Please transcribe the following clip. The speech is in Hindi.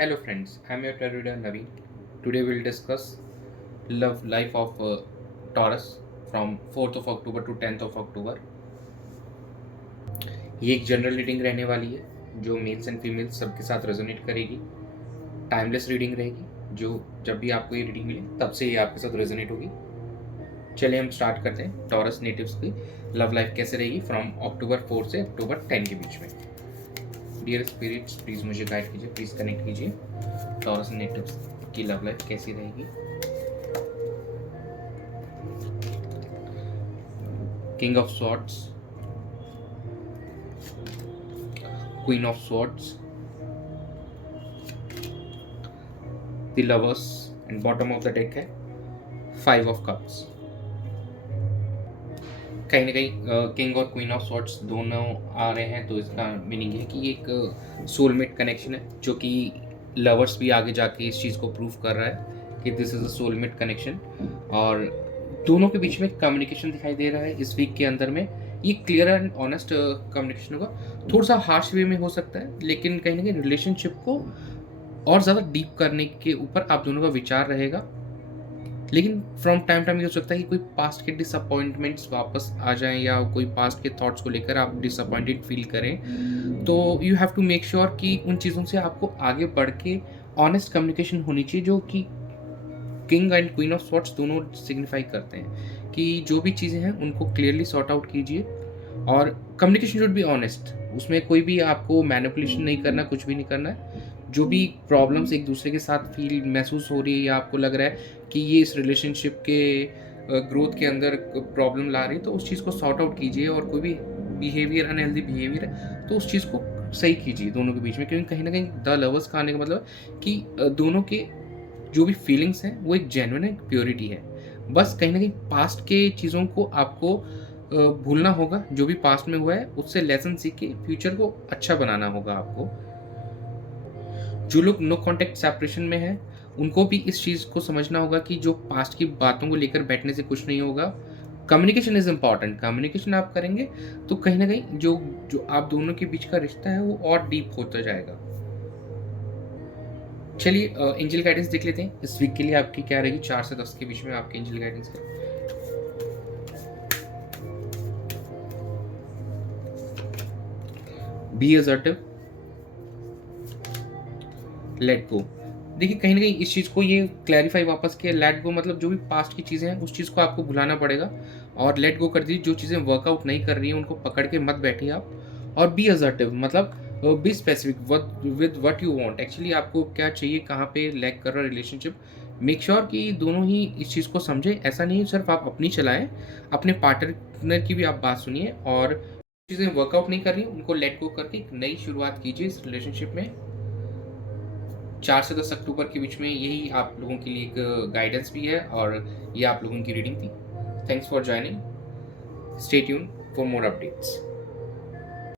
Hello friends, I'm your tarot reader Naveen. Today we'll discuss love life of Taurus from 4th of October to 10th of October. ये एक जनरल रीडिंग रहने वाली है जो मेल्स एंड फीमेल्स सबके साथ रेजोनेट करेगी। टाइमलेस रीडिंग रहेगी जो जब भी आपको ये रीडिंग मिले तब से ये आपके साथ रेजोनेट होगी। चलिए हम स्टार्ट करते हैं। टॉरस नेटिव्स की लव लाइफ कैसे रहेगी फ्रॉम अक्टूबर 4 से अक्टूबर 10 के बीच में। डियर स्पिरिट्स प्लीज़ मुझे गाइड कीजिए, प्लीज़ कनेक्ट कीजिए। टॉरस नेटिव्स की लव लाइफ कैसी रहेगी। King of swords, queen of swords, the lovers and bottom of the deck है 5 ऑफ कप्स। कहीं ना कहीं किंग और क्वीन ऑफ स्वॉर्ड्स दोनों आ रहे हैं तो इसका मीनिंग है कि एक सोलमेट कनेक्शन है जो कि लवर्स भी आगे जाके इस चीज़ को प्रूव कर रहा है कि this is a soulmate connection. और दोनों के बीच में कम्युनिकेशन दिखाई दे रहा है इस वीक के अंदर में। ये क्लियर एंड ऑनेस्ट कम्युनिकेशन होगा, थोड़ा सा हार्श वे में हो सकता है लेकिन कहीं ना कहीं रिलेशनशिप को और ज़्यादा डीप करने के ऊपर आप दोनों का विचार रहेगा। लेकिन फ्रॉम टाइम टाइम ये हो सकता है कि कोई पास्ट के डिसअपॉइंटमेंट्स वापस आ जाएं या कोई पास्ट के थॉट्स को लेकर आप डिसअपॉइंटेड फील करें। तो you have to make sure कि उन चीज़ों से आपको आगे बढ़ के ऑनेस्ट कम्युनिकेशन होनी चाहिए, जो कि king and queen of swords दोनों सिग्निफाई करते हैं कि जो भी चीज़ें हैं उनको क्लियरली सॉर्ट आउट कीजिए और कम्युनिकेशन शुड बी ऑनेस्ट। उसमें कोई भी आपको मैनिपुलेशन नहीं करना, कुछ भी नहीं करना है। जो भी प्रॉब्लम्स एक दूसरे के साथ फील महसूस हो रही है या आपको लग रहा है कि ये इस रिलेशनशिप के ग्रोथ के अंदर प्रॉब्लम ला रही है तो उस चीज़ को सॉर्ट आउट कीजिए। और कोई भी बिहेवियर अनहेल्दी बिहेवियर है तो उस चीज़ को सही कीजिए दोनों के बीच में, क्योंकि कहीं ना कहीं द लवर्स का आने का मतलब कि दोनों के जो भी फीलिंग्स हैं वो एक जेन्युइन है, प्योरिटी है। बस कहीं ना कहीं पास्ट के चीज़ों को आपको भूलना होगा, जो भी पास्ट में हुआ है उससे लेसन सीख के फ्यूचर को अच्छा बनाना होगा आपको। जो लोग नो कॉन्टेक्ट सेपरेशन में हैं उनको भी इस चीज़ को समझना होगा कि जो पास्ट की बातों को लेकर बैठने से कुछ नहीं होगा। Communication is important. कम्युनिकेशन आप करेंगे तो कहीं ना कहीं जो जो आप दोनों के बीच का रिश्ता है वो और डीप होता जाएगा। चलिए एंजल गाइडेंस देख लेते हैं इस वीक के लिए आपकी क्या रहेगी 4 से 10 के बीच में आपकी एंजल गाइडेंस है। Be assertive, let go. देखिए कहीं ना कहीं इस चीज़ को ये क्लैरिफाई वापस किया, लेट गो मतलब जो भी पास्ट की चीज़ें हैं उस चीज़ को आपको भुलाना पड़ेगा और लेट गो कर दीजिए। जो चीज़ें वर्कआउट नहीं कर रही हैं उनको पकड़ के मत बैठिए आप। और बी असर्टिव मतलब be specific with what you want. Actually आपको क्या चाहिए, कहाँ पे लैक कर रहा है रिलेशनशिप। मेक श्योर कि दोनों ही इस चीज़ को समझें। ऐसा नहीं सिर्फ आप अपनी चलाएं, अपने पार्टनर की भी आप बात सुनिए। और चीज़ें वर्कआउट नहीं कर रही उनको लेट गो करके एक नई शुरुआत कीजिए इस रिलेशनशिप में। 4 से 10 अक्टूबर के बीच में यही आप लोगों के लिए एक गाइडेंस भी है और ये आप लोगों की रीडिंग थी। Thanks for joining, stay tune for more updates.